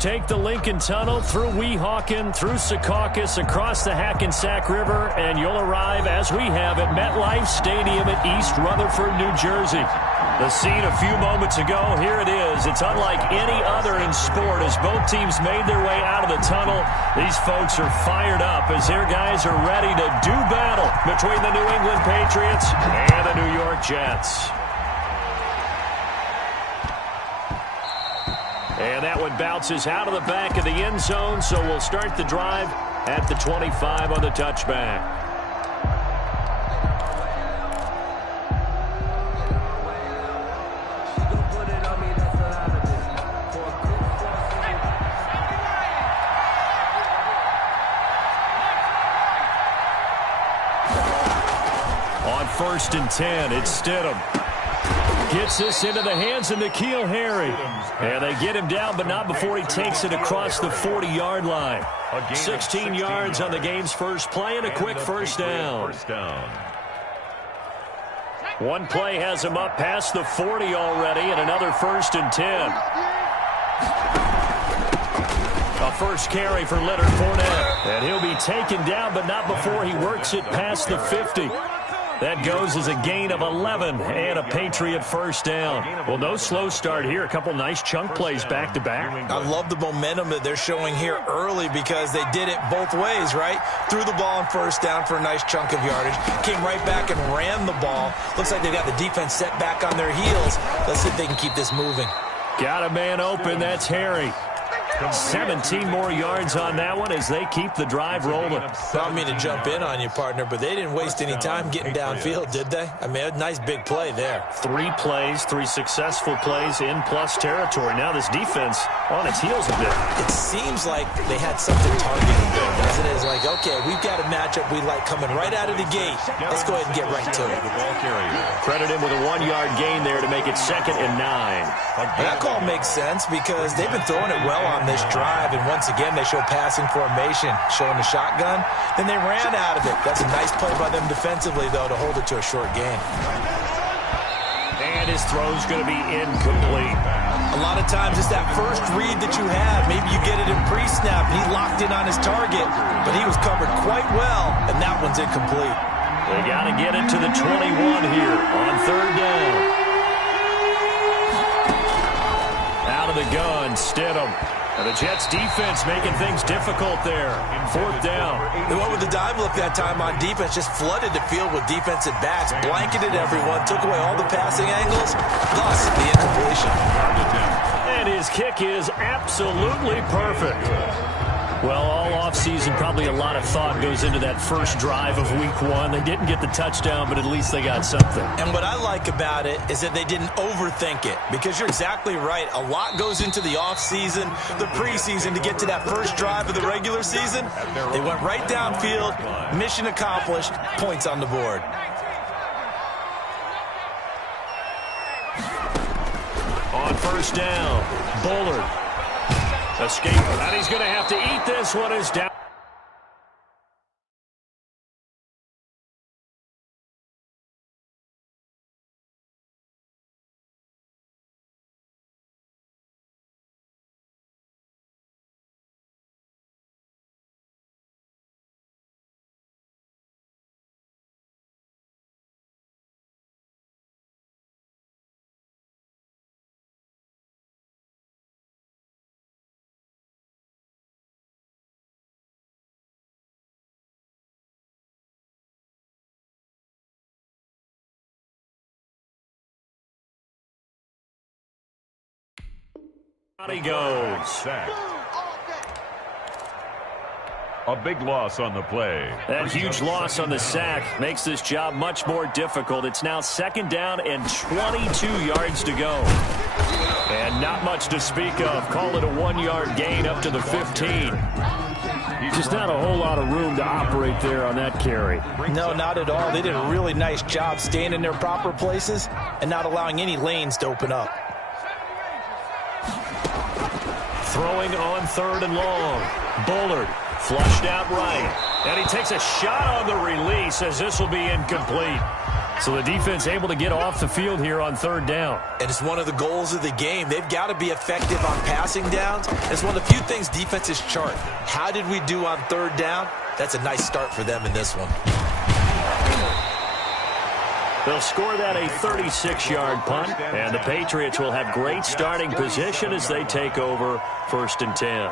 Take the Lincoln Tunnel through Weehawken, through Secaucus, across the Hackensack River, and you'll arrive, as we have, at MetLife Stadium at East Rutherford, New Jersey. The scene a few moments ago, here it is. It's unlike any other in sport as both teams made their way out of the tunnel. These folks are fired up as their guys are ready to do battle between the New England Patriots and the New York Jets. And that one bounces out of the back of the end zone, so we'll start the drive at the 25 on the touchback. On 1st and 10, it's Stidham. Gets this into the hands of N'Keal Harry. And they get him down, but not before he takes it across the 40-yard line. 16 yards on the game's first play and a quick first down. One play has him up past the 40 already, and another 1st and 10. A first carry for Leonard Fournette. And he'll be taken down, but not before he works it past the 50. That goes as a gain of 11 and a Patriot first down. Well, no slow start here. A couple nice chunk plays back-to-back. I love the momentum that they're showing here early because they did it both ways, right? Threw the ball on first down for a nice chunk of yardage. Came right back and ran the ball. Looks like they got the defense set back on their heels. Let's see if they can keep this moving. Got a man open. That's Harry. 17 more yards on that one as they keep the drive rolling. I don't mean to jump in on you, partner, but they didn't waste any time getting downfield, did they? I mean, a nice big play there. 3 plays, 3 successful plays in plus territory. Now this defense on its heels a bit. It seems like they had something targeted there, doesn't it? It's like, okay, we've got a matchup we like coming right out of the gate. Let's go ahead and get right to it. Credit him with a 1-yard gain there to make it 2nd and 9. That call makes sense because they've been throwing it well on this drive, and once again they show passing formation, showing the shotgun. Then they ran out of it. That's a nice play by them defensively, though, to hold it to a short gain. And his throw's going to be incomplete. A lot of times it's that first read that you have. Maybe you get it in pre-snap, and he locked in on his target, but he was covered quite well, and that one's incomplete. They got to get it to the 21 here on 3rd down. Out of the gun, Stidham. And the Jets defense making things difficult there. 4th down. They went with the dive look that time on defense, just flooded the field with defensive backs, blanketed everyone, took away all the passing angles, thus the incompletion. And his kick is absolutely perfect. Well, all offseason, probably a lot of thought goes into that first drive of week 1. They didn't get the touchdown, but at least they got something. And what I like about it is that they didn't overthink it, because you're exactly right. A lot goes into the offseason, the preseason, to get to that first drive of the regular season. They went right downfield, mission accomplished, points on the board. On 1st down, Bullard. Escape, and he's going to have to eat this one as down. Out he goes. A big loss on the play. That huge loss on the sack makes this job much more difficult. It's now 2nd down and 22 yards to go. And not much to speak of. Call it a 1-yard gain up to the 15. Just not a whole lot of room to operate there on that carry. No, not at all. They did a really nice job staying in their proper places and not allowing any lanes to open up. Throwing on 3rd and long. Bullard flushed out right. And he takes a shot on the release as this will be incomplete. So the defense able to get off the field here on third down. And it's one of the goals of the game. They've got to be effective on passing downs. It's one of the few things defenses chart. How did we do on third down? That's a nice start for them in this one. They'll score that a 36-yard punt, and the Patriots will have great starting position as they take over 1st and 10.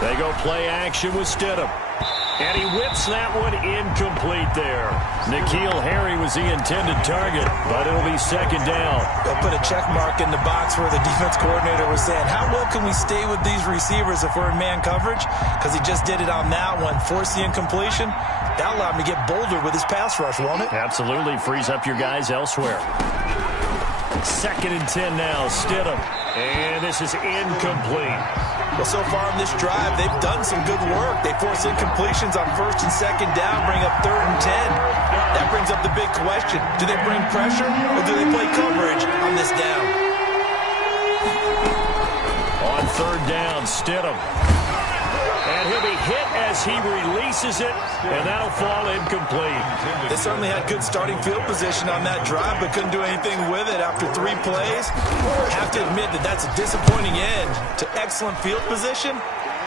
They go play action with Stidham. And he whips that one incomplete there. N'Keal Harry was the intended target, but it'll be 2nd down. They'll put a check mark in the box where the defense coordinator was saying, how well can we stay with these receivers if we're in man coverage? Because he just did it on that one, forced the incompletion. That allowed him to get bolder with his pass rush, won't it? Absolutely. Frees up your guys elsewhere. 2nd and 10 now, Stidham. And this is incomplete. Well, so far in this drive, they've done some good work. They force incompletions on 1st and 2nd down, bring up 3rd and 10. That brings up the big question. Do they bring pressure or do they play coverage on this down? On 3rd down, Stidham. And he'll be hit as he releases it, and that'll fall incomplete. They certainly had good starting field position on that drive, but couldn't do anything with it after 3 plays. I have to admit that that's a disappointing end to excellent field position.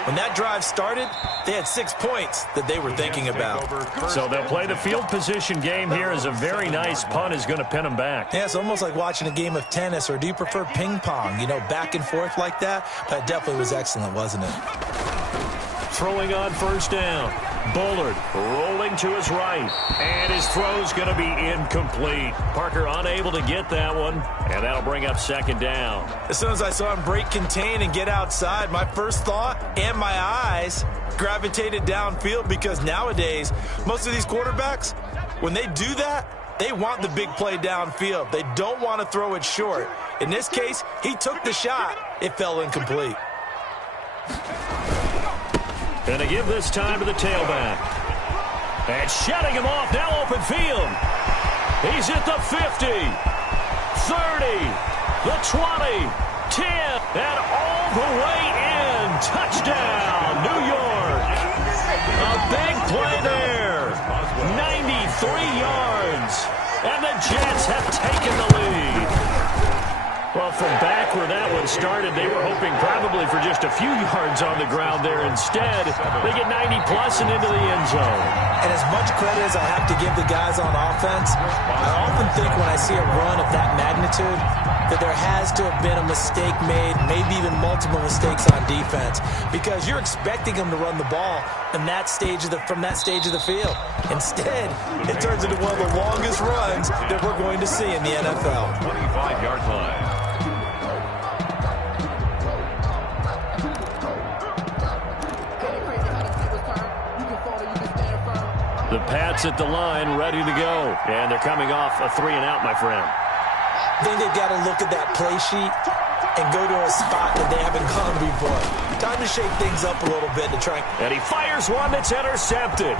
When that drive started, they had 6 points that they were thinking about. So they'll play the field position game here as a very nice punt is going to pin them back. Yeah, it's almost like watching a game of tennis, or do you prefer ping pong? You know, back and forth like that? That definitely was excellent, wasn't it? Throwing on 1st down. Bullard rolling to his right. And his throw's going to be incomplete. Parker unable to get that one. And that'll bring up 2nd down. As soon as I saw him break contain and get outside, my first thought and my eyes gravitated downfield, because nowadays, most of these quarterbacks, when they do that, they want the big play downfield. They don't want to throw it short. In this case, he took the shot. It fell incomplete. And they give this time to the tailback. And shutting him off, now open field. He's at the 50, 30, the 20, 10, and all the way in. Touchdown, New York. A big play there. 93 yards. And the Jets have taken the lead. Well, from back where that one started, they were hoping probably for just a few yards on the ground there. Instead, they get 90-plus and into the end zone. And as much credit as I have to give the guys on offense, I often think when I see a run of that magnitude that there has to have been a mistake made, maybe even multiple mistakes on defense, because you're expecting them to run the ball from that stage of the field. Instead, it turns into one of the longest runs that we're going to see in the NFL. 25-yard line. The Pats at the line, ready to go. And they're coming off a 3-and-out, my friend. I think they've got to look at that play sheet and go to a spot that they haven't gone before. Time to shake things up a little bit to try. And he fires one that's intercepted.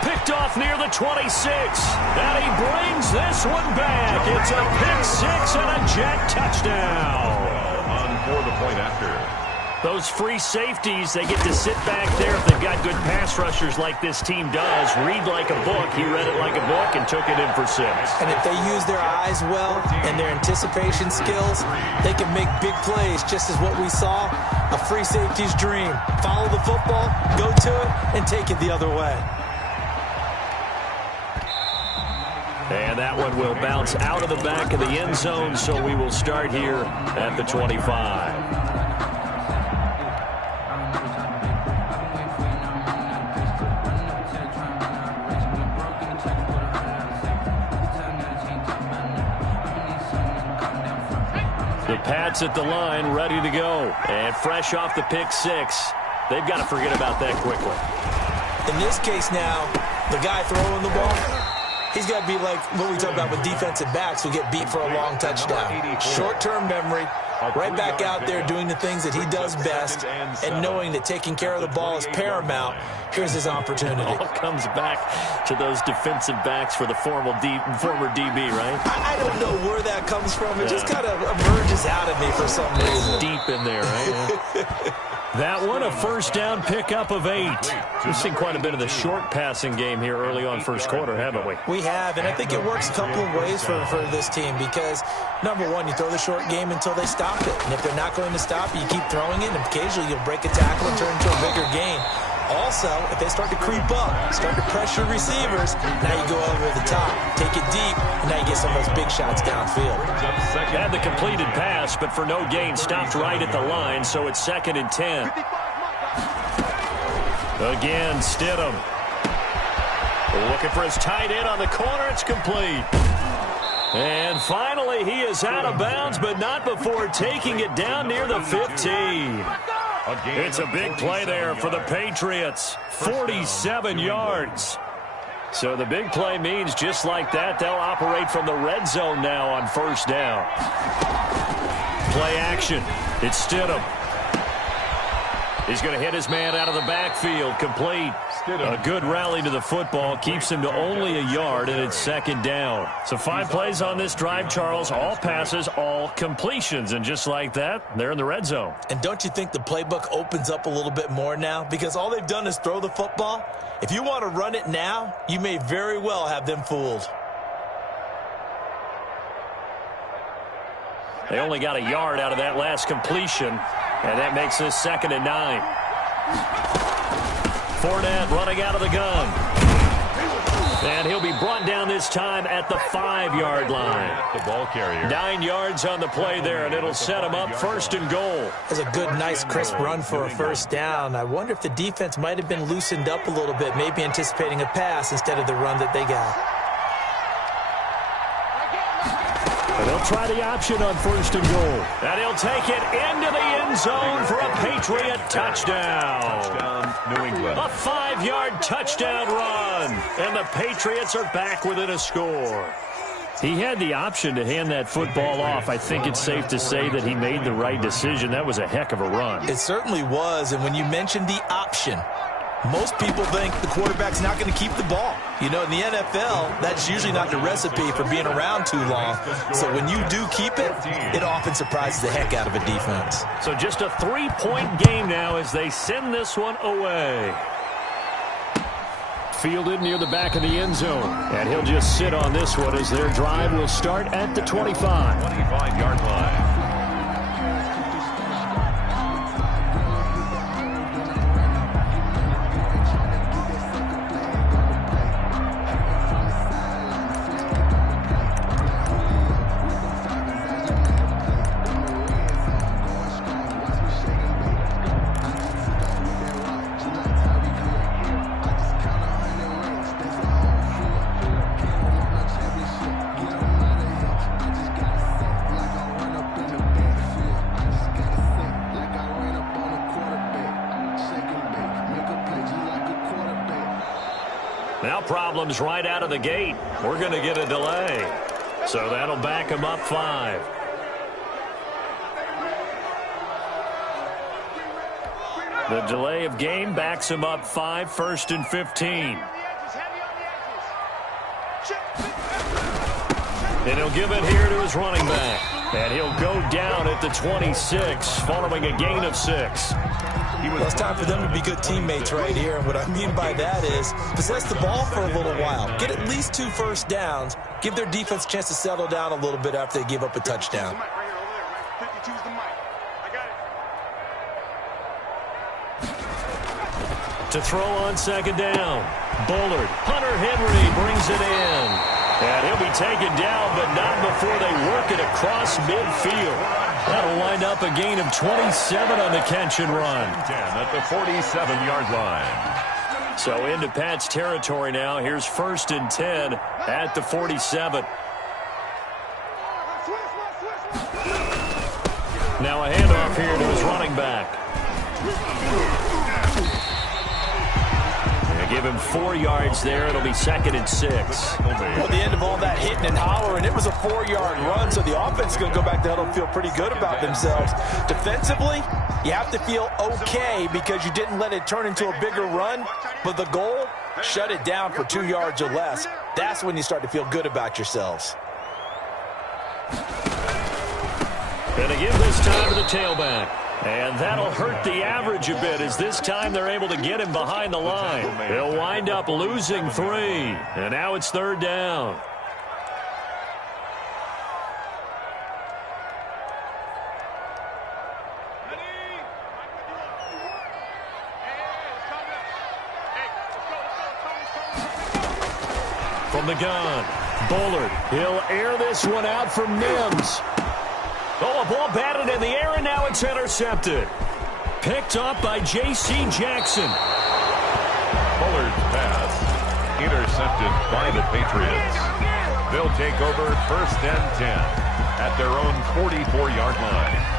Picked off near the 26. And he brings this one back. It's a pick 6 and a Jet touchdown. On for the point after. Those free safeties, they get to sit back there if they've got good pass rushers like this team does. Read like a book. He read it like a book and took it in for 6. And if they use their eyes well and their anticipation skills, they can make big plays, just as what we saw, a free safety's dream. Follow the football, go to it, and take it the other way. And that one will bounce out of the back of the end zone, so we will start here at the 25. The Pats at the line, ready to go. And fresh off the pick 6. They've got to forget about that quickly. In this case now, the guy throwing the ball, he's got to be like what we talk about with defensive backs who get beat for a long touchdown. Short-term memory, right back out there doing the things that he does best and knowing that taking care of the ball is paramount. Here's his opportunity. It all comes back to those defensive backs for the former DB, right? I don't know where that comes from. It just kind of emerges out of me for some reason. Deep in there, right? That one, a first down pickup of 8. We've seen quite a bit of the short passing game here early on first quarter, haven't we? We have, and I think it works a couple of ways for this team because, number one, you throw the short game until they stop it. And if they're not going to stop it, you keep throwing it, and occasionally you'll break a tackle and turn into a bigger gain. Also, if they start to creep up, start to pressure receivers, now you go over the top, take it deep, and now you get some of those big shots downfield. Had the completed pass, but for no gain, stopped right at the line, so it's 2nd and 10. Again, Stidham. Looking for his tight end on the corner. It's complete. And finally, he is out of bounds, but not before taking it down near the 15. It's a big play there for the Patriots. 47 yards. So the big play means just like that, they'll operate from the red zone now on first down. Play action. It's Stidham. He's going to hit his man out of the backfield. Complete. A good rally to the football. Keeps him to only a yard, and it's 2nd down. So 5 plays on this drive, Charles. All passes, all completions. And just like that, they're in the red zone. And don't you think the playbook opens up a little bit more now? Because all they've done is throw the football. If you want to run it now, you may very well have them fooled. They only got a yard out of that last completion, and that makes this 2nd and 9. Fournette running out of the gun. And he'll be brought down this time at the 5-yard line. The ball carrier. 9 yards on the play there, and it'll set him up 1st and goal. That's a good, nice, crisp run for a first down. I wonder if the defense might have been loosened up a little bit, maybe anticipating a pass instead of the run that they got. And they'll try the option on 1st and goal. And he'll take it into the end zone for a Patriot touchdown. Touchdown, New England. A 5-yard touchdown run. And the Patriots are back within a score. He had the option to hand that football off. I think it's safe to say that he made the right decision. That was a heck of a run. It certainly was. And when you mentioned the option, most people think the quarterback's not going to keep the ball. You know, in the NFL, that's usually not the recipe for being around too long. So when you do keep it, it often surprises the heck out of a defense. So just a 3-point game now as they send this one away. Fielded near the back of the end zone. And he'll just sit on this one as their drive will start at the 25. 25-yard line. Now problems right out of the gate. We're going to get a delay. So that'll back him up 5. The delay of game backs him up 5, 1st and 15. And he'll give it here to his running back. And he'll go down at the 26 following a gain of 6. Well, it's time for them to be good teammates right here. And what I mean by that is possess the ball for a little while. Get at least 2 first downs. Give their defense a chance to settle down a little bit after they give up a touchdown. To throw on 2nd down. Bullard. Hunter Henry brings it in. And he'll be taken down, but not before they work it across midfield. That'll wind up a gain of 27 on the catch and run. 10 at the 47-yard line. So into Pat's territory now. Here's 1st and 10 at the 47. Now a handoff here to his running back. give him 4 yards there. It'll be 2nd and 6. Well, the end of all that hitting and hollering, it was a 4-yard run, so the offense is going to go back to huddle and feel pretty good about themselves. Defensively, you have to feel okay because you didn't let it turn into a bigger run, but the goal, shut it down for 2 yards or less. That's when you start to feel good about yourselves. Going to give this time to the tailback. And that'll hurt the average a bit as this time they're able to get him behind the line. He'll wind up losing 3. And now it's 3rd down. From the gun, Bullard. He'll air this one out for Mims. Oh, a ball batted in the air, and now it's intercepted. Picked up by J.C. Jackson. Bullard's pass intercepted by the Patriots. They'll take over 1st and 10 at their own 44-yard line.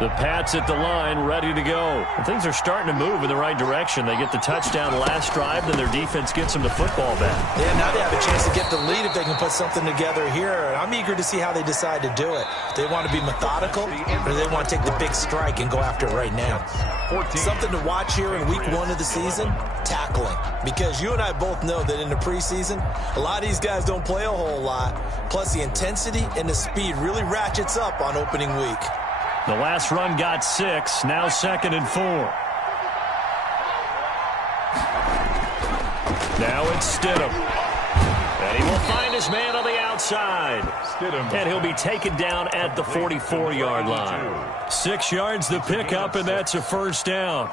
The Pats at the line, ready to go. And things are starting to move in the right direction. They get the touchdown last drive, then their defense gets them the football back. Yeah, now they have a chance to get the lead if they can put something together here. I'm eager to see how they decide to do it. Do they want to be methodical, or do they want to take the big strike and go after it right now? Something to watch here in week 1 of the season, tackling. Because you and I both know that in the preseason, a lot of these guys don't play a whole lot. Plus, the intensity and the speed really ratchets up on opening week. The last run got 6, now 2nd and 4. Now it's Stidham. And he will find his man on the outside. And he'll be taken down at the 44-yard line. 6 yards the pickup, and that's a 1st down.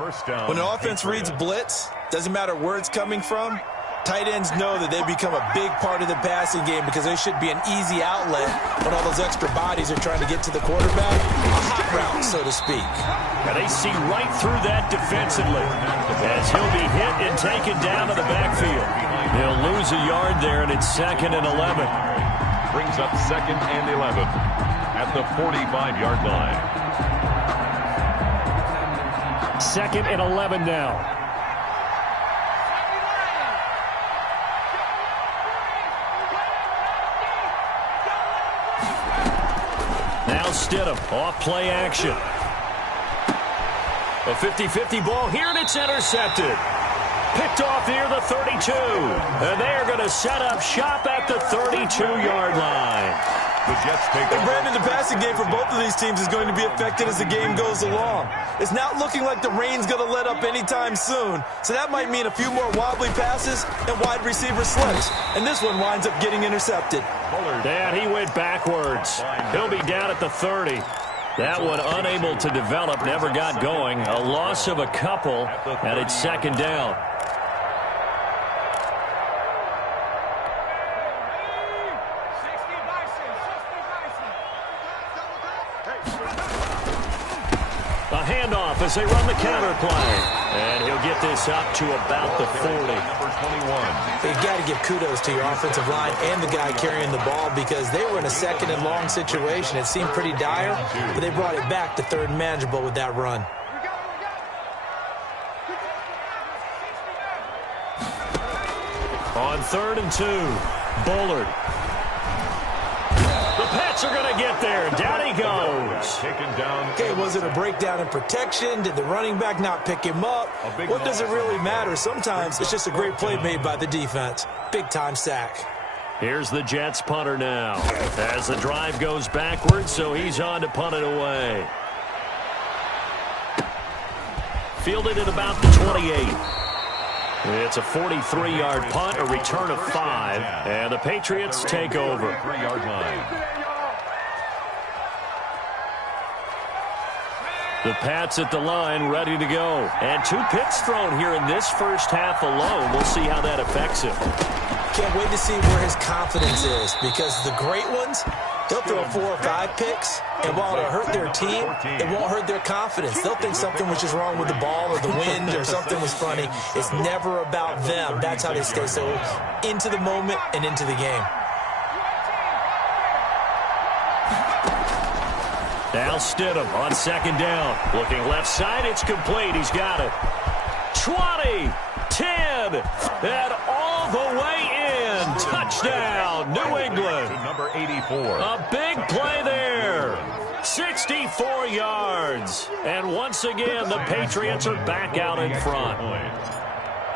When an offense reads blitz, doesn't matter where it's coming from, tight ends know that they become a big part of the passing game because they should be an easy outlet when all those extra bodies are trying to get to the quarterback. A hot route, so to speak. And they see right through that defensively as he'll be hit and taken down to the backfield. He'll lose a yard there, and it's 2nd and 11. Brings up 2nd and 11 at the 45-yard line. 2nd and 11 now. Now Stidham, off play action. A 50-50 ball here, and it's intercepted. Picked off near the 32. And they are going to set up shop at the 32-yard line. The Jets take over. Brandon, the passing game for both of these teams is going to be affected as the game goes along. It's not looking like the rain's going to let up anytime soon, so that might mean a few more wobbly passes and wide receiver slips. And this one winds up getting intercepted. And he went backwards. He'll be down at the 30. That one unable to develop, never got going. A loss of a couple, and it's 2nd down. A handoff as they run the counter play. And he'll get this up to about the 40. Number 21. You've got to give kudos to your offensive line and the guy carrying the ball because they were in a 2nd and long situation. It seemed pretty dire, but they brought it back to 3rd and manageable with that run. On 3rd and 2, Bullard. The Pats are going to get there. Down he goes. Taken down. Okay, was it a breakdown in protection? Did the running back not pick him up? What does it really matter? Sometimes it's just a great play made by the defense. Big-time sack. Here's the Jets punter now. As the drive goes backwards, so he's on to punt it away. Fielded at about the 28. It's a 43-yard punt, a return of 5, and the Patriots take over. 3-yard line. The Pats at the line, ready to go. And 2 picks thrown here in this first half alone. We'll see how that affects him. Can't wait to see where his confidence is because the great ones, they'll throw 4 or 5 picks, and while it'll hurt their team, it won't hurt their confidence. They'll think something was just wrong with the ball or the wind or something was funny. It's never about them. That's how they stay so into the moment and into the game. Now Stidham on second down. Looking left side, it's complete. He's got it. 20, 10, and all the way in. Touchdown, New England. Number 84. A big play there. 64 yards. And once again, the Patriots are back out in front.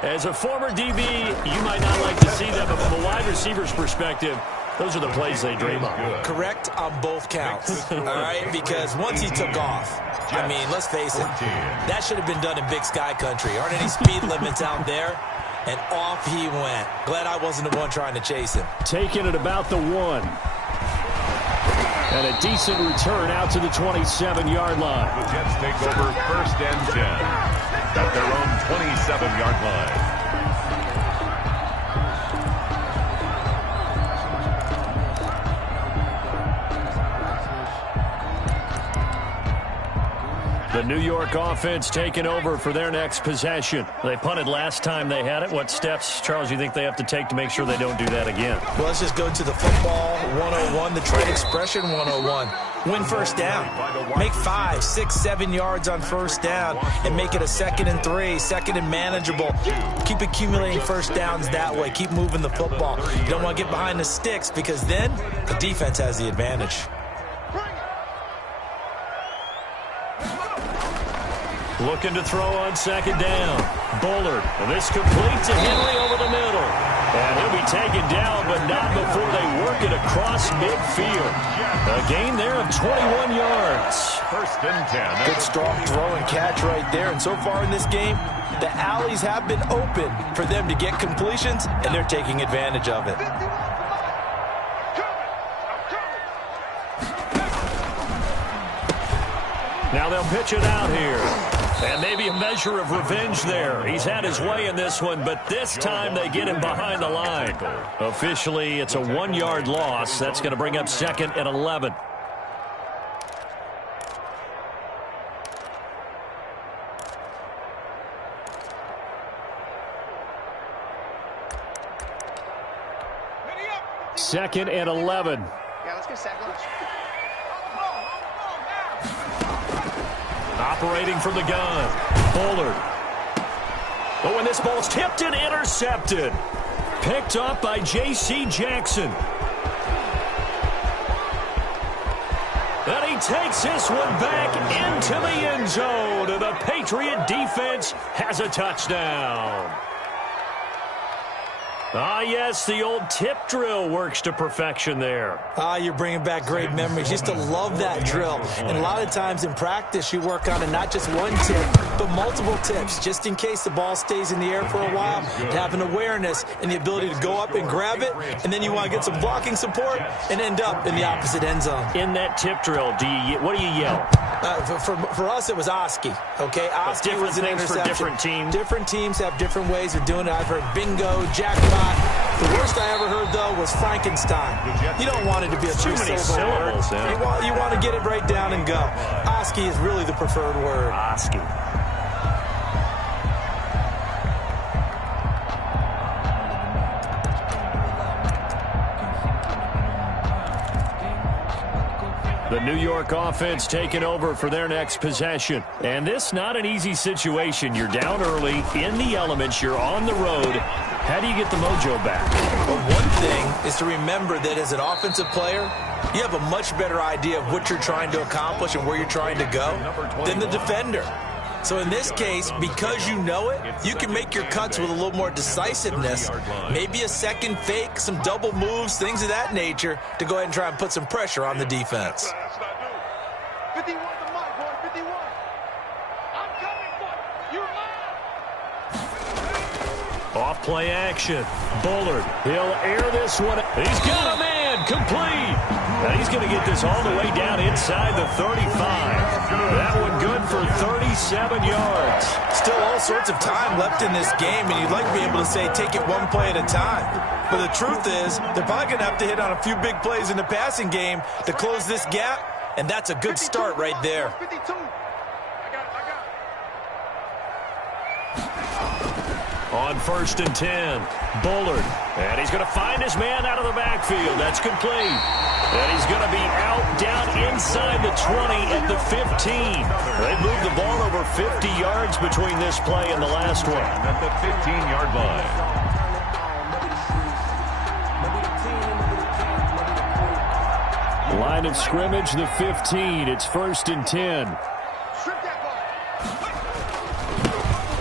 As a former DB, you might not like to see that, but from a wide receiver's perspective, those are the plays they dream of. Correct on both counts, all right? Because once he took off, I mean, let's face it, that should have been done in Big Sky Country. Aren't any speed limits out there? And off he went. Glad I wasn't the one trying to chase him. Taking it about the 1. And a decent return out to the 27-yard line. The Jets take over first and 10 at their own 27-yard line. The New York offense taking over for their next possession. They punted last time they had it. What steps, Charles, you think they have to take to make sure they don't do that again? Well, let's just go to the football 101, the trade expression 101. Win first down. Make 5, 6, 7 yards on first down and make it a 2nd and 3, 2nd and manageable. Keep accumulating first downs that way. Keep moving the football. You don't want to get behind the sticks because then the defense has the advantage. Looking to throw on second down. Bullard. And this complete to Henry over the middle. And he'll be taken down, but not before they work it across midfield. A gain there of 21 yards. First and 10. Good strong throw and catch right there. And so far in this game, the alleys have been open for them to get completions, and they're taking advantage of it. Now they'll pitch it out here. And maybe a measure of revenge there. He's had his way in this one, but this time they get him behind the line. Officially, it's a 1-yard loss. That's going to bring up 2nd and 11. Second and 11. Yeah, let's get sack lunch. Operating from the gun. Bullard. Oh, and this ball's tipped and intercepted. Picked up by J.C. Jackson. And he takes this one back into the end zone. And the Patriot defense has a touchdown. Ah, yes, the old tip drill works to perfection there. Ah, you're bringing back great memories. Used to love that drill. And a lot of times in practice, you work on it not just one tip, but multiple tips, just in case the ball stays in the air for a while, to have an awareness and the ability to go up and grab it, and then you want to get some blocking support and end up in the opposite end zone. In that tip drill, what do you yell? For us, it was Oski, okay? Oski was an interception. For different teams. Different teams have different ways of doing it. I've heard bingo, jackpot. The worst I ever heard, though, was Frankenstein. You don't want it to be a three-syllable word. You want to get it right down and go. Oski is really the preferred word. Oski. The New York offense taking over for their next possession. And this not an easy situation. You're down early, in the elements, you're on the road. How do you get the mojo back? Well, one thing is to remember that as an offensive player, you have a much better idea of what you're trying to accomplish and where you're trying to go than the defender. So in this case, because you know it, you can make your cuts with a little more decisiveness, maybe a second fake, some double moves, things of that nature, to go ahead and try and put some pressure on the defense. 51 to my boy, 51. I'm coming for you. Off play action. Bullard. He'll air this one. He's got a man complete. And he's going to get this all the way down inside the 35. That one good for 37 yards. Still all sorts of time left in this game, and you'd like to be able to say take it one play at a time. But the truth is, they're probably going to have to hit on a few big plays in the passing game to close this gap, and that's a good start right there. 52. I got it. On 1st and 10, Bullard. And he's going to find his man out of the backfield. That's complete. And he's going to be out down inside the 20 at the 15. They moved the ball over 50 yards between this play and the last one. At the 15-yard line. Line of scrimmage, the 15. It's 1st and 10.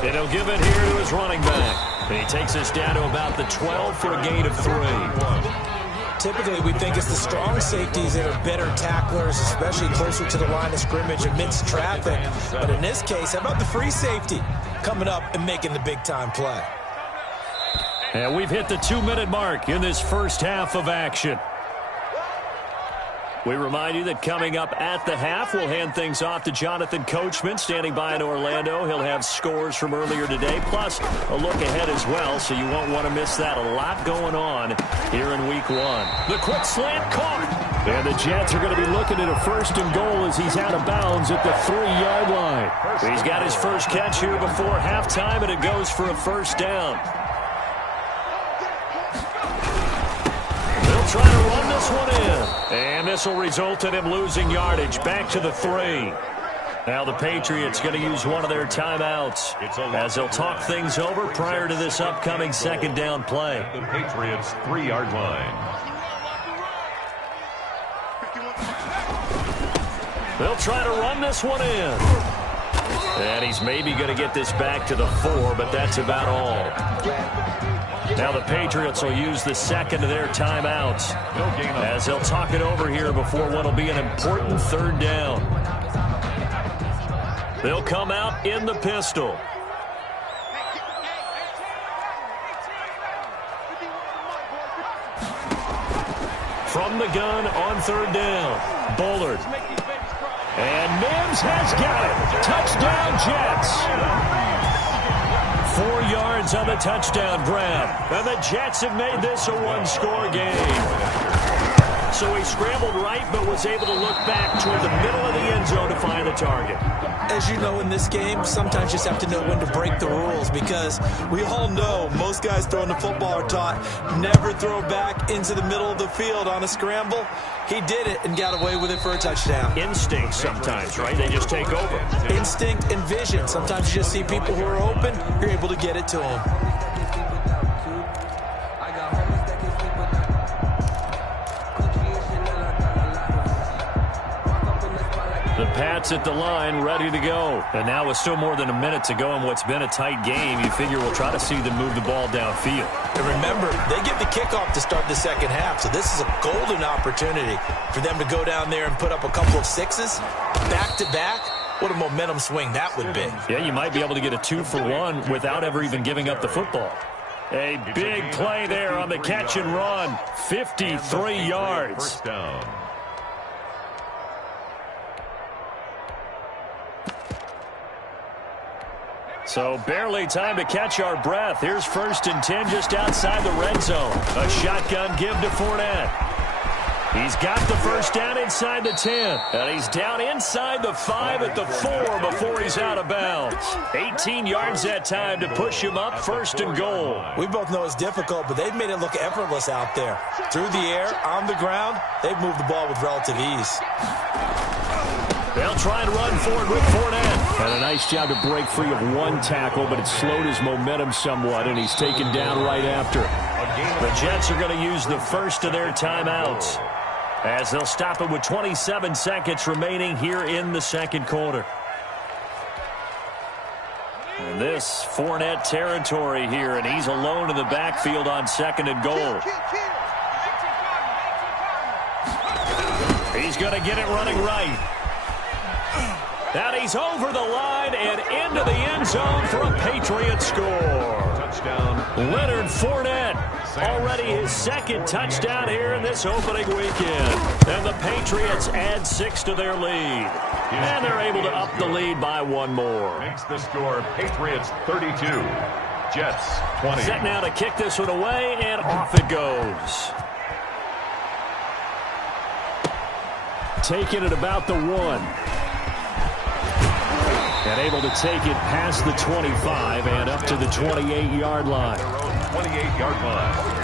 And he'll give it here to his running back. And he takes us down to about the 12 for a gain of 3. Typically, we think it's the strong safeties that are better tacklers, especially closer to the line of scrimmage amidst traffic. But in this case, how about the free safety coming up and making the big-time play? And we've hit the 2-minute mark in this first half of action. We remind you that coming up at the half, we'll hand things off to Jonathan Coachman, standing by in Orlando. He'll have scores from earlier today, plus a look ahead as well, so you won't want to miss that. A lot going on here in Week 1. The quick slant caught. And the Jets are going to be looking at a 1st and goal as he's out of bounds at the 3-yard line. He's got his first catch here before halftime, and it goes for a 1st down. They'll try to run this one in. And this will result in him losing yardage back to the 3. Now the Patriots going to use one of their timeouts as they'll talk things over prior to this upcoming 2nd down play. The Patriots 3-yard line. They'll try to run this one in. And he's maybe going to get this back to the 4, but that's about all. Now the Patriots will use the 2nd of their timeouts as they'll talk it over here before what will be an important 3rd down. They'll come out in the pistol. From the gun on 3rd down, Bullard. And Mims has got it. Touchdown, Jets. 4 yards on the touchdown grab. And the Jets have made this a 1-score game. So he scrambled right, but was able to look back toward the middle of the end zone to find the target. As you know, in this game, sometimes you just have to know when to break the rules, because we all know most guys throwing the football are taught never throw back into the middle of the field on a scramble. He did it and got away with it for a touchdown. Instinct sometimes, right? They just take over. Instinct and vision. Sometimes you just see people who are open, you're able to get it to them. The Pats at the line, ready to go. And now with still more than a minute to go in what's been a tight game, you figure we'll try to see them move the ball downfield. And remember, they get the kickoff to start the 2nd half, so this is a golden opportunity for them to go down there and put up a couple of 6s back-to-back. What a momentum swing that would be. Yeah, you might be able to get a 2-for-1 without ever even giving up the football. A big play there on the catch and run. 53 yards. First down. So barely time to catch our breath. Here's 1st and 10 just outside the red zone. A shotgun give to Fournette. He's got the 1st down inside the 10. And he's down inside the 5 at the 4 before he's out of bounds. 18 yards that time to push him up 1st and goal. We both know it's difficult, but they've made it look effortless out there. Through the air, on the ground, they've moved the ball with relative ease. They'll try and run forward with Fournette. And a nice job to break free of one tackle, but it slowed his momentum somewhat, and he's taken down right after. The Jets are going to use the 1st of their timeouts as they'll stop it with 27 seconds remaining here in the 2nd quarter. And this Fournette territory here, and he's alone in the backfield on 2nd and goal. He's going to get it running right. And he's over the line and into the end zone for a Patriots score. Touchdown. Leonard Fournette, already his 2nd touchdown here in this opening weekend. And the Patriots add 6 to their lead. And they're able to up the lead by 1 more. Makes the score Patriots 32, Jets 20. Set now to kick this one away, and off it goes. Taking it about the 1. And able to take it past the 25 and up to the 28-yard line. 28-yard line.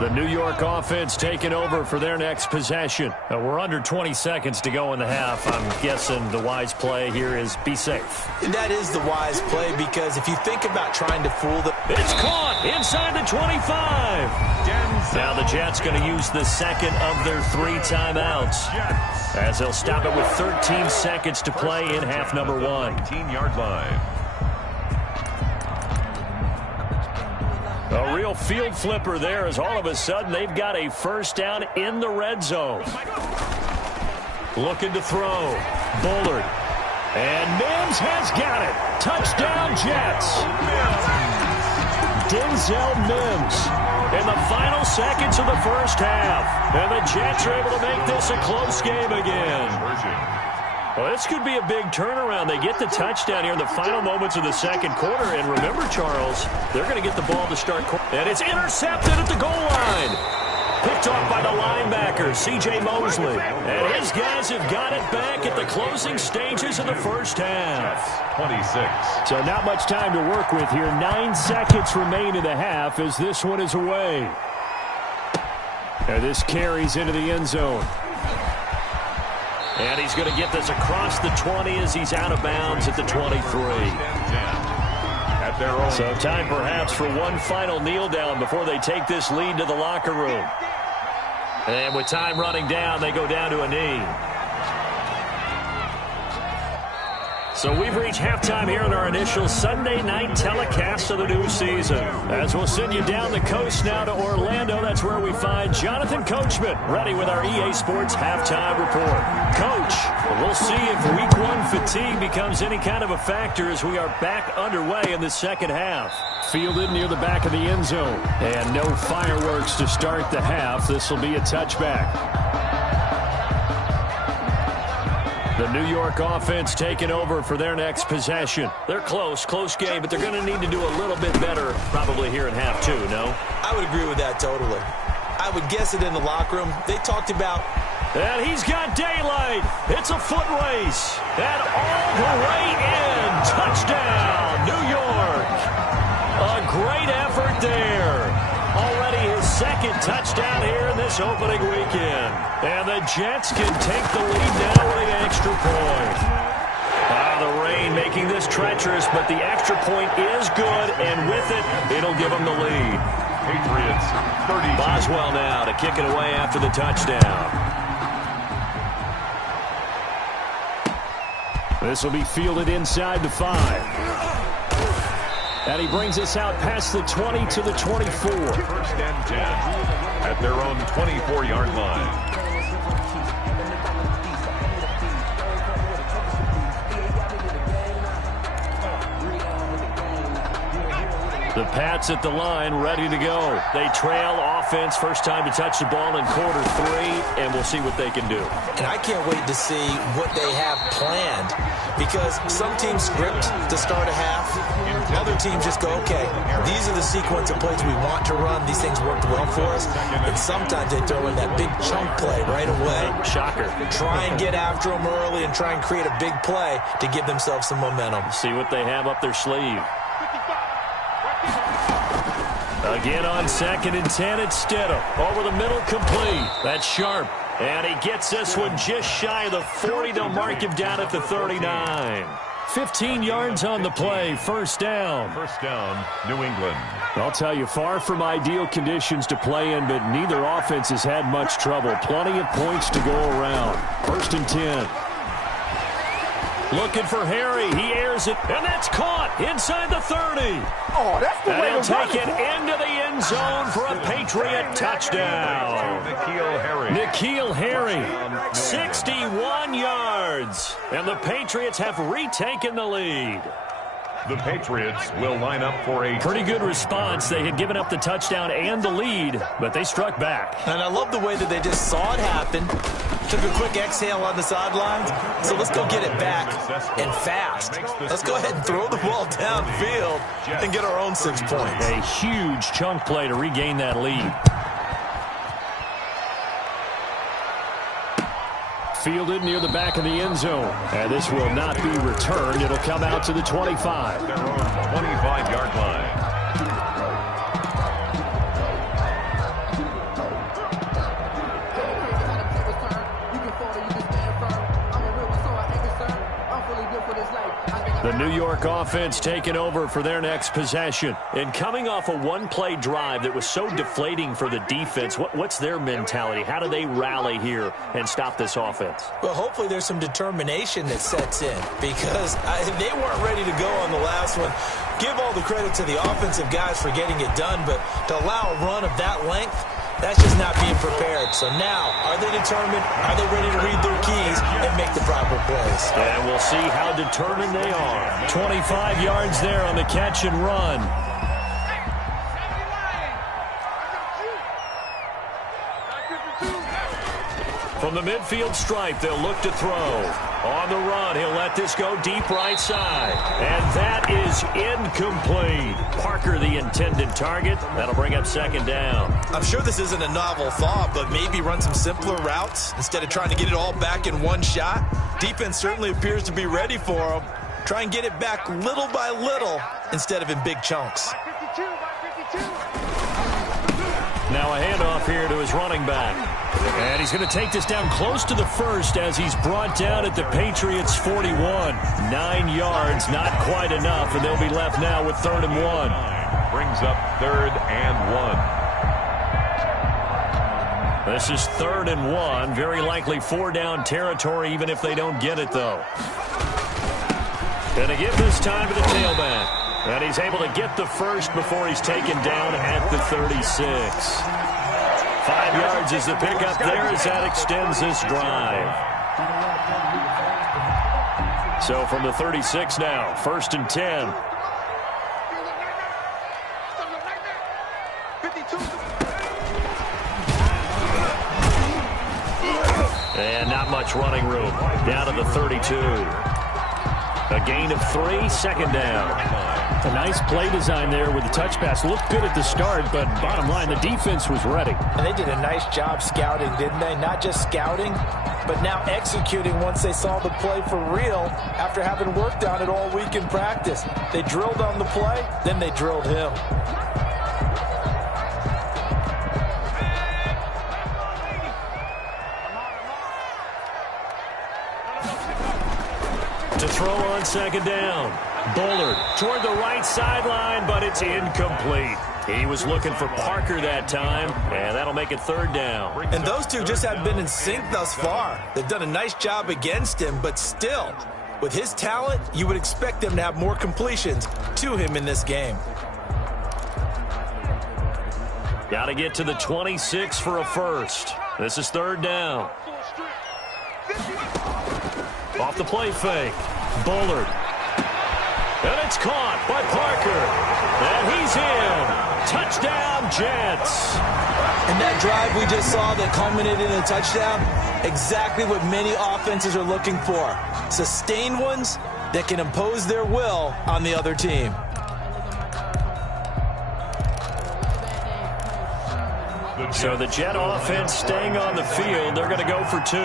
The New York offense taking over for their next possession. We're under 20 seconds to go in the half. I'm guessing the wise play here is be safe. That is the wise play, because if you think about trying to fool the... It's caught inside the 25. Now the Jets going to use the second of their 3 timeouts, as they'll stop it with 13 seconds to play in half number 1. 19-yard line. A real field flipper there, as all of a sudden they've got a first down in the red zone. Looking to throw. Bullard. And Mims has got it. Touchdown Jets. Denzel Mims in the final seconds of the first half. And the Jets are able to make this a close game again. Well, this could be a big turnaround. They get the touchdown here in the final moments of the second quarter. And remember, Charles, they're going to get the ball to start. And it's intercepted at the goal line. Picked off by the linebacker, C.J. Mosley. And his guys have got it back at the closing stages of the first half. 26. So not much time to work with here. 9 seconds remain in the half as this one is away. And this carries into the end zone. And he's going to get this across the 20 as he's out of bounds at the 23. So time perhaps for one final kneel down before they take this lead to the locker room. And with time running down, they go down to a knee. So we've reached halftime here in our initial Sunday night telecast of the new season. As we'll send you down the coast now to Orlando, that's where we find Jonathan Coachman ready with our EA Sports halftime report. Coach, we'll see if week 1 fatigue becomes any kind of a factor as we are back underway in the second half. Fielded near the back of the end zone. And no fireworks to start the half. This will be a touchback. The New York offense taking over for their next possession. They're close game, but they're going to need to do a little bit better probably here in half 2, no? I would agree with that totally. I would guess it in the locker room. They talked about... And he's got daylight. It's a foot race. And all the way in. Touchdown, New York. A great effort there. Already his second touchdown here in this opening weekend. And the Jets can take the lead now with an extra point. The rain making this treacherous, but the extra point is good, and with it, it'll give them the lead. Patriots 30. Boswell now to kick it away after the touchdown. This will be fielded inside the 5. And he brings us out past the 20 to the 24. First and 10 at their own 24-yard line. The Pats at the line, ready to go. They trail offense, first time to touch the ball in quarter 3, and we'll see what they can do. And I can't wait to see what they have planned, because some teams script to start a half. Other teams just go, okay, these are the sequence of plays we want to run. These things worked well for us. And sometimes they throw in that big chunk play right away. Shocker. Try and get after them early and try and create a big play to give themselves some momentum. See what they have up their sleeve. Again on 2nd and 10, it's Stidham. Over the middle, complete. That's Sharp. And he gets this one just shy of the 40. They'll mark him down at the 39. 15 yards on the play, first down. First down, New England. I'll tell you, far from ideal conditions to play in, but neither offense has had much trouble. Plenty of points to go around. 1st and 10. Looking for Harry. He airs it, and that's caught inside the 30. Oh, that's the way he'll to take it into the end zone for a Patriot touchdown. N'Keal Harry, 61 yards. And the Patriots have retaken the lead. The Patriots will line up for a pretty good response. They had given up the touchdown and the lead, but they struck back. And I love the way that they just saw it happen. Took a quick exhale on the sidelines. So let's go get it back and fast. Let's go ahead and throw the ball downfield and get our own 6 points. A huge chunk play to regain that lead. Fielded near the back of the end zone. And this will not be returned. It'll come out to the 25. Their own 25-yard line. The New York offense taking over for their next possession. And coming off a one-play drive that was so deflating for the defense, what's their mentality? How do they rally here and stop this offense? Well, hopefully there's some determination that sets in because they weren't ready to go on the last one. Give all the credit to the offensive guys for getting it done, but to allow a run of that length, that's just not being prepared. So now, are they determined? Are they ready to read their keys and make the proper plays? And we'll see how determined they are. 25 yards there on the catch and run. From the midfield stripe, they'll look to throw. On the run, he'll let this go deep right side. And that is incomplete. Parker, the intended target. That'll bring up second down. I'm sure this isn't a novel thought, but maybe run some simpler routes instead of trying to get it all back in one shot. Defense certainly appears to be ready for them. Try and get it back little by little instead of in big chunks. Now a handoff here to his running back. And he's going to take this down close to the first as he's brought down at the Patriots' 41. 9 yards, not quite enough, and they'll be left now with 3rd and 1. Brings up 3rd and 1. This is 3rd and 1. Very likely 4-down territory, even if they don't get it, though. Going to give this time to the tailback. And he's able to get the first before he's taken down at the 36. 5 yards is the pickup there as that extends this drive. So from the 36 now, 1st and 10. And not much running room. Down to the 32. A gain of 3, 2nd down. A nice play design there with the touch pass. Looked good at the start, but bottom line, the defense was ready. And they did a nice job scouting, didn't they? Not just scouting, but now executing once they saw the play for real after having worked on it all week in practice. They drilled on the play, then they drilled him. To throw on 2nd down. Bullard toward the right sideline, but it's incomplete. He was looking for Parker that time, and that'll make it 3rd down. And those two just haven't been in sync thus far. They've done a nice job against him, but still, with his talent, you would expect them to have more completions to him in this game. Got to get to the 26 for a first. This is 3rd down. Off the play fake. Bullard. And it's caught by Parker. And he's in. Touchdown, Jets. And that drive we just saw that culminated in a touchdown, exactly what many offenses are looking for. Sustained ones that can impose their will on the other team. So the Jet offense staying on the field. They're going to go for 2.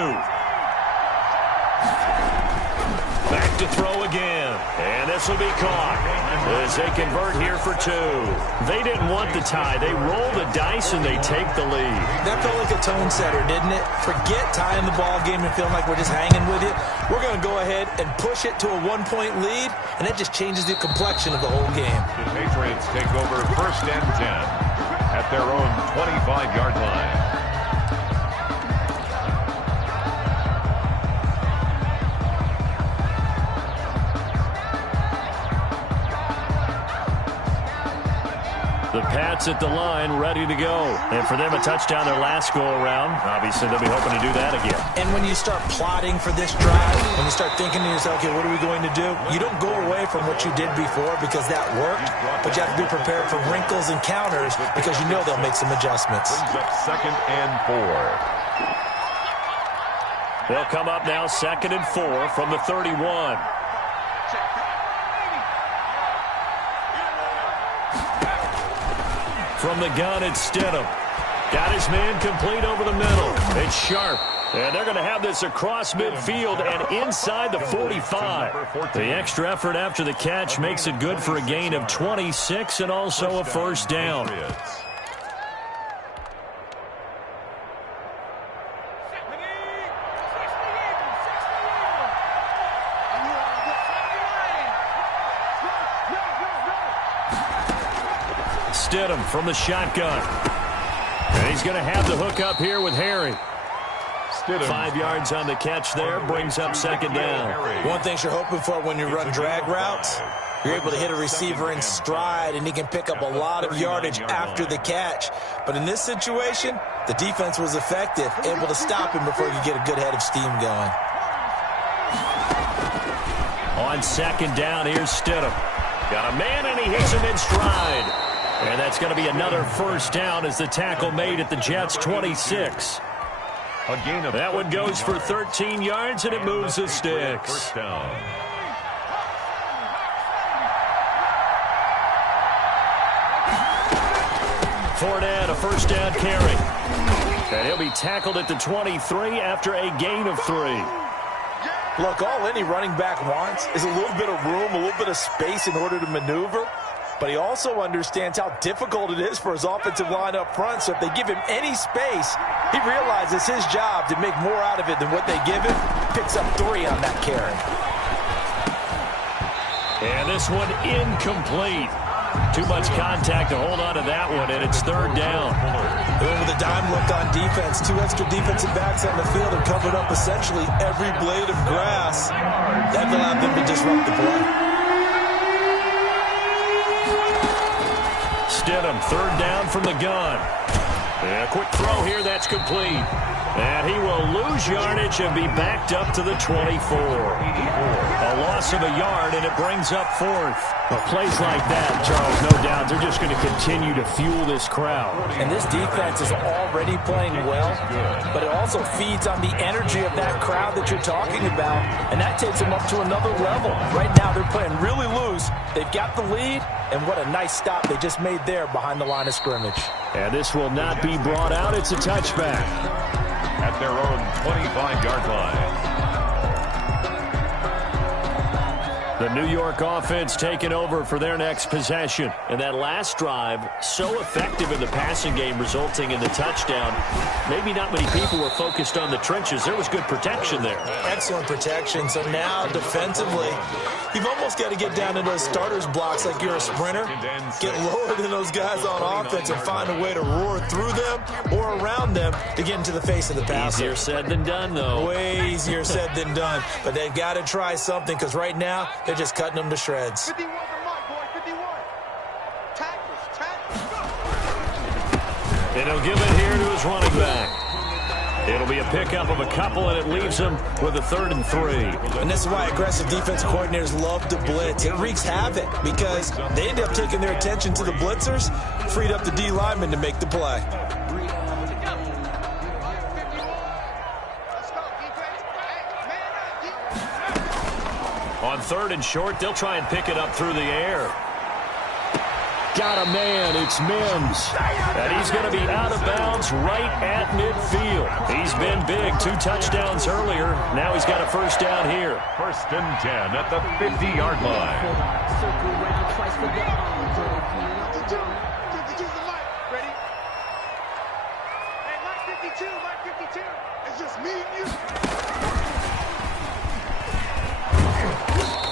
Back to throw again. And this will be caught as they convert here for 2. They didn't want the tie. They roll the dice and they take the lead. That felt like a tone setter, didn't it? Forget tying the ball game and feeling like we're just hanging with it. We're going to go ahead and push it to a 1-point lead, and that just changes the complexion of the whole game. The Patriots take over 1st and 10 at their own 25-yard line. The Pats at the line, ready to go. And for them, a touchdown their last go-around. Obviously, they'll be hoping to do that again. And when you start plotting for this drive, when you start thinking to yourself, okay, what are we going to do? You don't go away from what you did before because that worked, but you have to be prepared for wrinkles and counters because you know they'll make some adjustments. Brings up 2nd and 4. They'll come up now 2nd and 4 from the 31. From the gun, it's Stidham. Got his man complete over the middle. It's Sharp. And they're going to have this across midfield and inside the 45. The extra effort after the catch makes it good for a gain of 26 and also a first down. Stidham from the shotgun. And he's going to have the hook up here with Harry. 5 yards on the catch there, brings up second down. One thing you're hoping for when you run drag routes, you're able to hit a receiver in stride, and he can pick up a lot of yardage after the catch. But in this situation, the defense was effective, able to stop him before he could get a good head of steam going. On second down, here's Stidham. Got a man, and he hits him in stride. And that's going to be another first down as the tackle made at the Jets' 26. That one goes for 13 yards, and it moves the sticks. First down. Fournette, a first down carry. And he'll be tackled at the 23 after a gain of 3. Look, all any running back wants is a little bit of room, a little bit of space in order to maneuver. But he also understands how difficult it is for his offensive line up front. So if they give him any space, he realizes his job to make more out of it than what they give him. Picks up 3 on that carry. And this one incomplete. Too much contact to hold on to that one, and it's third down. With a dime look on defense, 2 extra defensive backs on the field and covered up essentially every blade of grass. That allowed them to disrupt the play. Stidham, third down from the gun. And a quick throw here, that's complete. And he will lose yardage and be backed up to the 24. A loss of a yard, and it brings up fourth. But plays like that, Charles, no doubt, they're just going to continue to fuel this crowd. And this defense is already playing well, but it also feeds on the energy of that crowd that you're talking about, and that takes them up to another level. Right now, they're playing really loose. They've got the lead, and what a nice stop they just made there behind the line of scrimmage. And this will not be brought out. It's a touchback. At their own 25-yard line. The New York offense taking over for their next possession. And that last drive, so effective in the passing game, resulting in the touchdown. Maybe not many people were focused on the trenches. There was good protection there. Excellent protection. So now, defensively, you've almost got to get down to those starters blocks like you're a sprinter. Get lower than those guys on offense and find a way to roar through them or around them to get into the face of the passer. Easier said than done, though. Way easier said than done. But they've got to try something because right now, they're just cutting them to shreds. 51 to Mike, boy, 51. Tackles, And he'll give it here to his running back. It'll be a pickup of a couple, and it leaves him with a 3rd and 3. And this is why aggressive defensive coordinators love to blitz. It wreaks havoc because they end up taking their attention to the blitzers, freed up the D lineman to make the play. On 3rd and short, they'll try and pick it up through the air. Got a man, it's Mims. And he's going to be out of bounds right at midfield. He's been big, 2 touchdowns earlier. Now he's got a first down here. 1st and 10 at the 50-yard line. Ready? Hey, Mike 52. It's just me and you.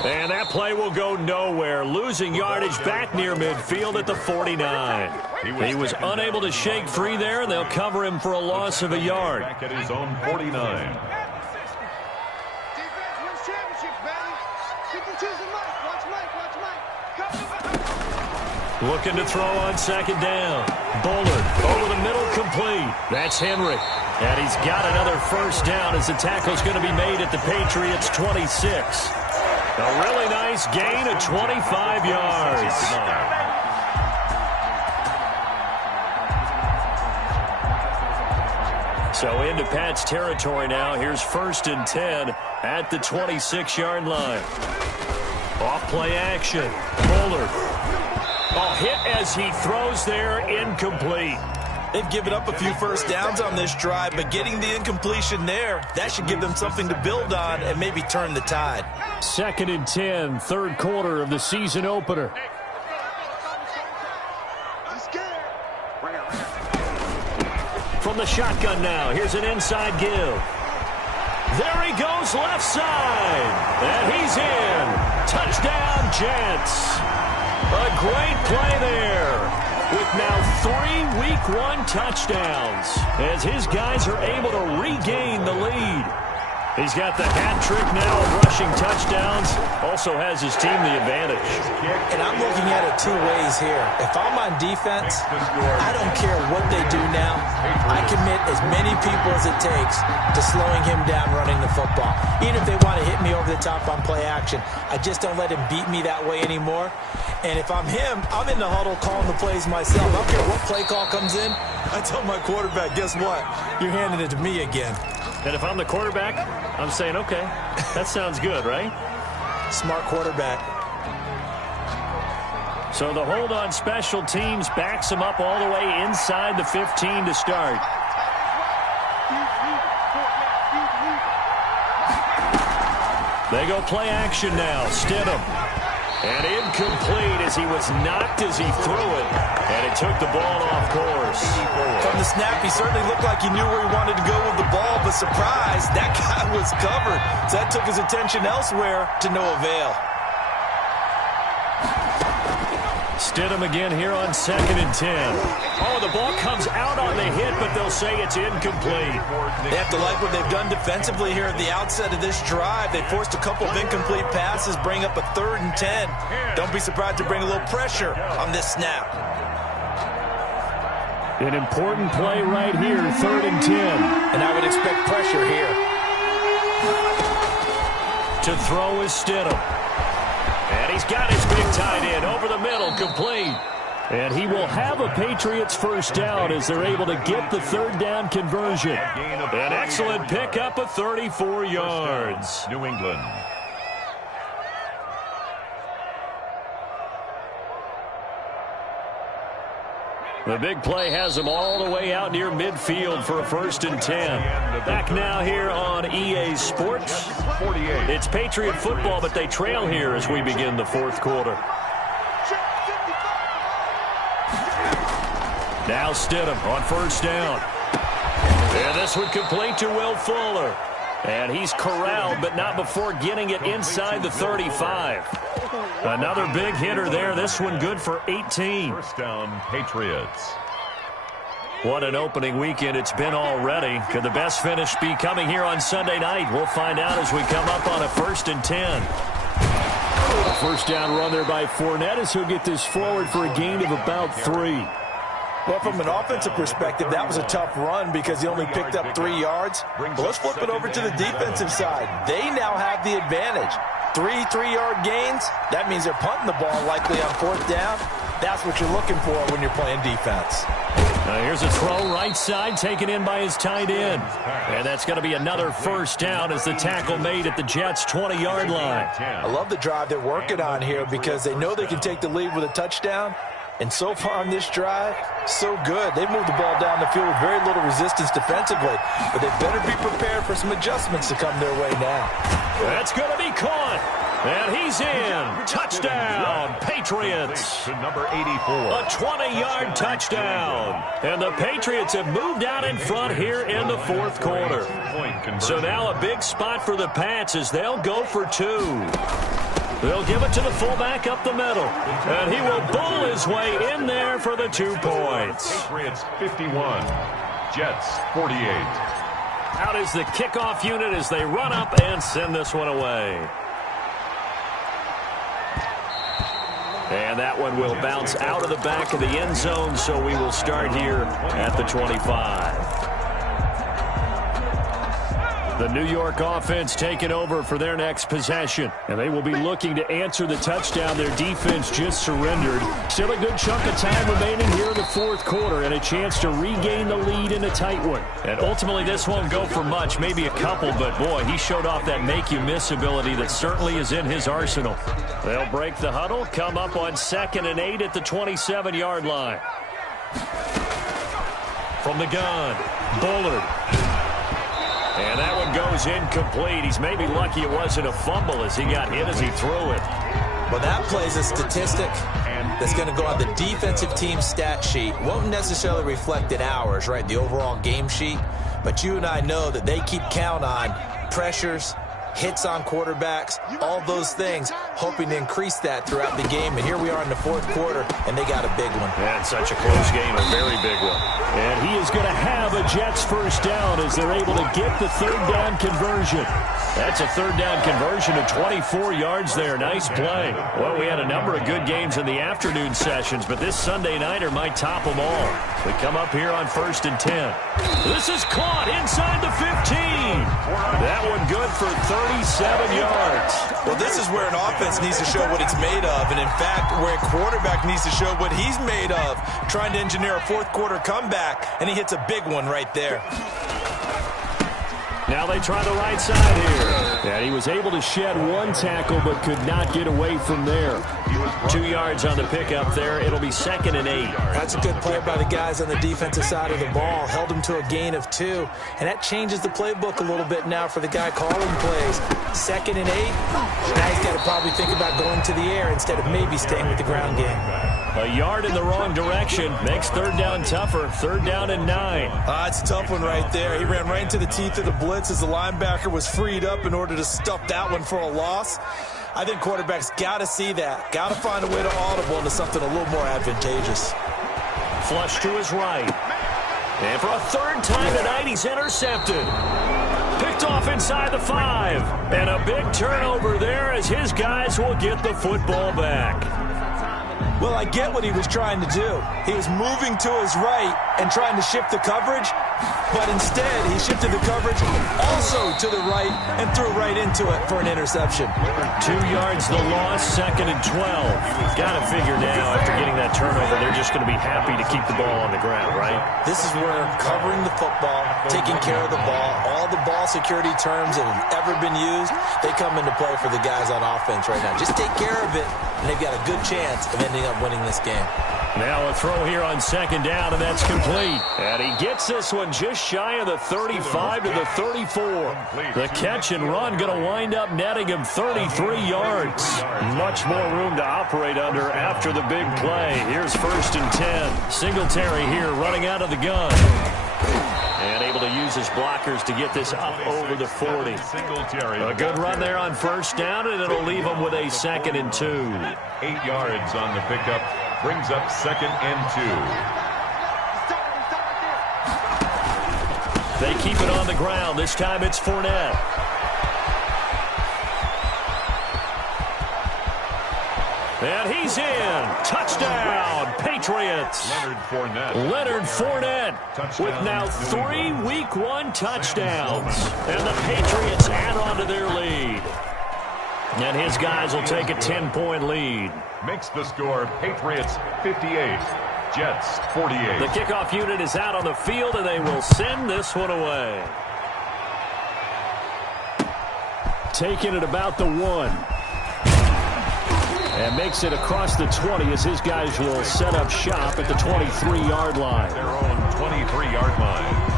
And that play will go nowhere. Losing yardage back near midfield at the 49. He was unable to shake free there, and they'll cover him for a loss of a yard. Back at his own 49. Defense wins championships, baby. 52's a Mike. Watch Mike. Looking to throw on 2nd down. Bullard over the middle, complete. That's Henry. And he's got another first down as the tackle's going to be made at the Patriots' 26. A really nice gain of 25 yards. So into Pat's territory now. Here's 1st and 10 at the 26-yard line. Off play action. Bullard. Oh, hit as he throws there, incomplete. They've given up a few first downs on this drive, but getting the incompletion there, that should give them something to build on and maybe turn the tide. 2nd and 10, third quarter of the season opener. From the shotgun now, here's an inside give. There he goes, left side. And he's in. Touchdown, Jets. A great play there. With now 3 Week 1 touchdowns. As his guys are able to regain the lead. He's got the hat trick now of rushing touchdowns. Also has his team the advantage. And I'm looking at it 2 ways here. If I'm on defense, I don't care what they do now. I commit as many people as it takes to slowing him down running the football. Even if they want to hit me over the top on play action, I just don't let him beat me that way anymore. And if I'm him, I'm in the huddle calling the plays myself. I don't care what play call comes in. I tell my quarterback, guess what? You're handing it to me again. And if I'm the quarterback, I'm saying, okay, that sounds good, right? Smart quarterback. So the hold on special teams backs him up all the way inside the 15 to start. They go play action now. Stidham. And incomplete as he was knocked as he threw it. And it took the ball off course. From the snap, he certainly looked like he knew where he wanted to go with the ball, but surprise, that guy was covered. So that took his attention elsewhere to no avail. Stidham again here on 2nd and 10. Oh, the ball comes out on the hit, but they'll say it's incomplete. They have to like what they've done defensively here at the outset of this drive. They forced a couple of incomplete passes, bring up a 3rd and 10. Don't be surprised to bring a little pressure on this snap. An important play right here, 3rd and 10. And I would expect pressure here. To throw is Stidham. And he's got his big tight end over the middle, complete. And he will have a Patriots first down as they're able to get the 3rd down conversion. An excellent pickup of 34 yards. New England. The big play has them all the way out near midfield for a 1st and 10. Back now here on EA Sports. It's Patriot football, but they trail here as we begin the 4th quarter. Now Stidham on 1st down. And this one complete to Will Fuller. And he's corralled, but not before getting it inside the 35. Another big hitter there. This one good for 18. First down, Patriots. What an opening weekend it's been already. Could the best finish be coming here on Sunday night? We'll find out as we come up on a 1st and 10. A first down run there by Fournette as he'll get this forward for a gain of about 3. Well, from an offensive perspective, that was a tough run because he only picked up 3 yards. But let's flip it over to the defensive side. They now have the advantage. 3 3-yard gains, that means they're punting the ball likely on 4th down. That's what you're looking for when you're playing defense. Now here's a throw right side taken in by his tight end. And that's going to be another 1st down as the tackle made at the Jets' 20-yard line. I love the drive they're working on here because they know they can take the lead with a touchdown. And so far on this drive, so good. They've moved the ball down the field with very little resistance defensively. But they better be prepared for some adjustments to come their way now. That's going to be caught. And he's in. Touchdown, Patriots. To number 84. A 20-yard touchdown. And the Patriots have moved out in front here in the 4th quarter. So now a big spot for the Pats as they'll go for 2. They'll give it to the fullback up the middle. And he will bowl his way in there for the 2 points. Patriots 51. Jets 48. Out is the kickoff unit as they run up and send this one away. And that one will bounce out of the back of the end zone, so we will start here at the 25. The New York offense taking over for their next possession. And they will be looking to answer the touchdown their defense just surrendered. Still a good chunk of time remaining here in the 4th quarter and a chance to regain the lead in a tight one. And ultimately this won't go for much, maybe a couple, but boy, he showed off that make-you-miss ability that certainly is in his arsenal. They'll break the huddle, come up on 2nd and 8 at the 27-yard line. from the gun. Bullard. And that one goes incomplete. He's maybe lucky it wasn't a fumble as he got hit as he threw it. Well, that plays a statistic that's going to go on the defensive team stat sheet. Won't necessarily reflect in ours, right, the overall game sheet. But you and I know that they keep count on pressures, hits on quarterbacks, all those things, hoping to increase that throughout the game. And here we are in the fourth quarter, and they got a big one. And such a close game, a very big one. And he is going to have a Jets first down as they're able to get the third down conversion. That's a third down conversion of 24 yards there. Nice play. Well, we had a number of good games in the afternoon sessions, but this Sunday nighter might top them all. We come up here on 1st and 10. This is caught inside the 15. That one good for 37 yards. Well, this is where an offense needs to show what it's made of, and in fact, where a quarterback needs to show what he's made of, trying to engineer a fourth quarter comeback, and he hits a big one right there. Now they try the right side here. And he was able to shed one tackle but could not get away from there. 2 yards on the pickup there. It'll be 2nd and 8. That's a good play by the guys on the defensive side of the ball. Held him to a gain of 2. And that changes the playbook a little bit now for the guy calling plays. 2nd and 8. Now he's got to probably think about going to the air instead of maybe staying with the ground game. A yard in the wrong direction makes third down tougher. 3rd down and 9. It's a tough one right there. He ran right into the teeth of the blitz as the linebacker was freed up in order to stuff that one for a loss. I think quarterbacks got to see that. Got to find a way to audible into something a little more advantageous. Flush to his right. And for a third time tonight, he's intercepted. Picked off inside the 5. And a big turnover there as his guys will get the football back. Well, I get what he was trying to do. He was moving to his right and trying to shift the coverage, but instead he shifted the coverage also to the right and threw right into it for an interception. 2 yards the loss, 2nd and 12. Got to figure now after getting that turnover, they're just going to be happy to keep the ball on the ground, right? This is where covering the football, taking care of the ball, all the ball security terms that have ever been used, they come into play for the guys on offense right now. Just take care of it, and they've got a good chance of ending up winning this game. Now a throw here on 2nd down, and that's complete. And he gets this one just shy of the 35 to the 34. The catch and run going to wind up netting him 33 yards. Much more room to operate under after the big play. Here's 1st and 10. Singletary here running out of the gun. And able to use his blockers to get this up over the 40. A good run there on 1st down, and it'll leave him with a 2nd and 2. 8 yards on the pickup. Brings up 2nd and 2. They keep it on the ground. This time it's Fournette. And he's in. Touchdown, Patriots. Leonard Fournette with now 3 Week 1 touchdowns. And the Patriots add on to their lead. And his guys will take a 10-point lead. Makes the score Patriots 58, Jets 48. The kickoff unit is out on the field, and they will send this one away. Taking it about the 1. And makes it across the 20 as his guys will set up shop at the 23-yard line. Their own 23-yard line.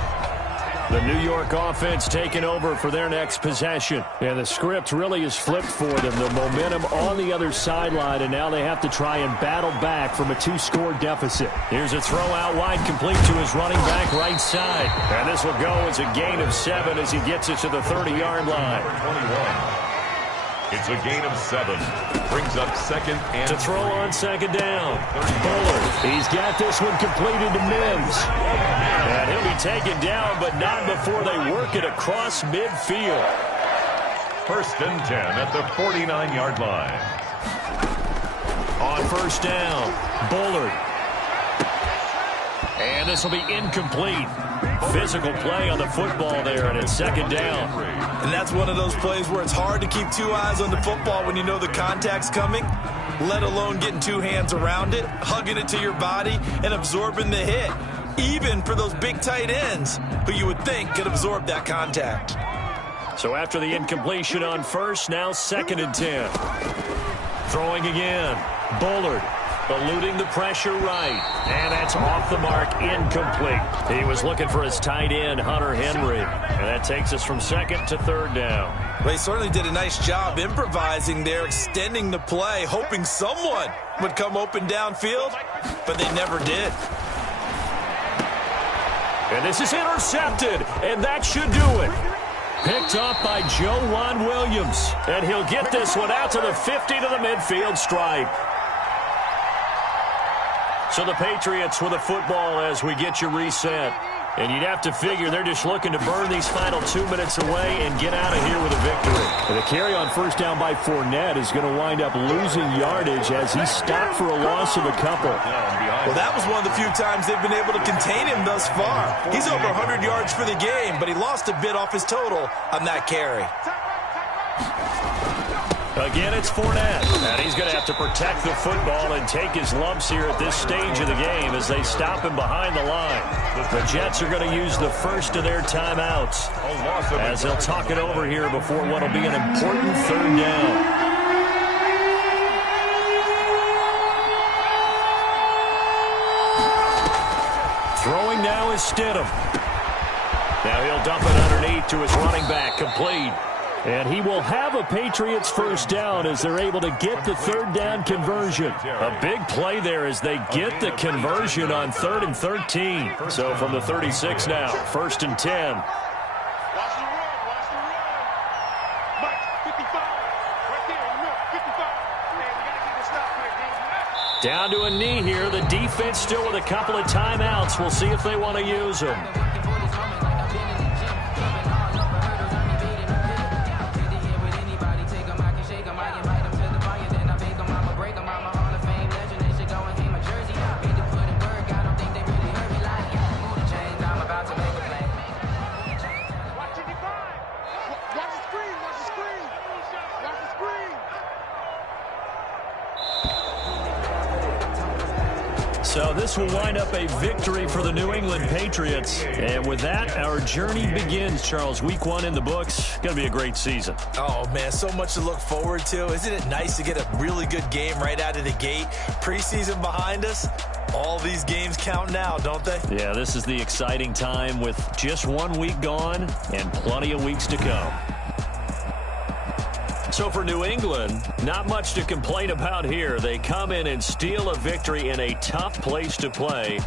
The New York offense taking over for their next possession. And the script really is flipped for them. The momentum on the other sideline, and now they have to try and battle back from a 2-score deficit. Here's a throw out wide, complete to his running back right side. And this will go as a gain of 7 as he gets it to the 30-yard line. 21. It's a gain of 7. Brings up 2nd and to throw on 2nd down. Bullard. He's got this one completed to Mims. And he'll be taken down, but not before they work it across midfield. 1st and 10 at the 49-yard line. On 1st down, Bullard. And this will be incomplete. Physical play on the football there, and it's 2nd down. And that's one of those plays where it's hard to keep 2 eyes on the football when you know the contact's coming, let alone getting 2 hands around it, hugging it to your body, and absorbing the hit, even for those big tight ends who you would think could absorb that contact. So after the incompletion on 1st, now 2nd and 10. Throwing again, Bullard. Eluding the pressure right. And that's off the mark, incomplete. He was looking for his tight end, Hunter Henry. And that takes us from second to third down. Well, he certainly did a nice job improvising there, extending the play, hoping someone would come open downfield, but they never did. And this is intercepted, and that should do it. Picked up by Joejuan Williams. And he'll get this one out to the 50 to the midfield stripe. So the Patriots with a football as we get you reset. And you'd have to figure they're just looking to burn these final 2 minutes away and get out of here with a victory. And the carry on first down by Fournette is going to wind up losing yardage as he stopped for a loss of a couple. Well, that was one of the few times they've been able to contain him thus far. He's over 100 yards for the game, but he lost a bit off his total on that carry. Again, it's Fournette, and he's going to have to protect the football and take his lumps here at this stage of the game as they stop him behind the line. The Jets are going to use the first of their timeouts as they'll talk it over here before what will be an important third down. Throwing now is Stidham. Now he'll dump it underneath to his running back, complete. And he will have a Patriots first down as they're able to get the third down conversion. A big play there as they get the conversion on 3rd and 13. So from the 36 now, 1st and 10. Watch the run, watch the run. Mike, 55. Right there in the middle, 55. Man, we got to get this stop here, Down to a knee here. The defense still with a couple of timeouts. We'll see if they want to use them. So this will wind up a victory for the New England Patriots. And with that, our journey begins, Charles. Week 1 in the books. Going to be a great season. Oh, man, so much to look forward to. Isn't it nice to get a really good game right out of the gate? Preseason behind us. All these games count now, don't they? Yeah, this is the exciting time with just 1 week gone and plenty of weeks to come. So for New England, not much to complain about here. They come in and steal a victory in a tough place to play.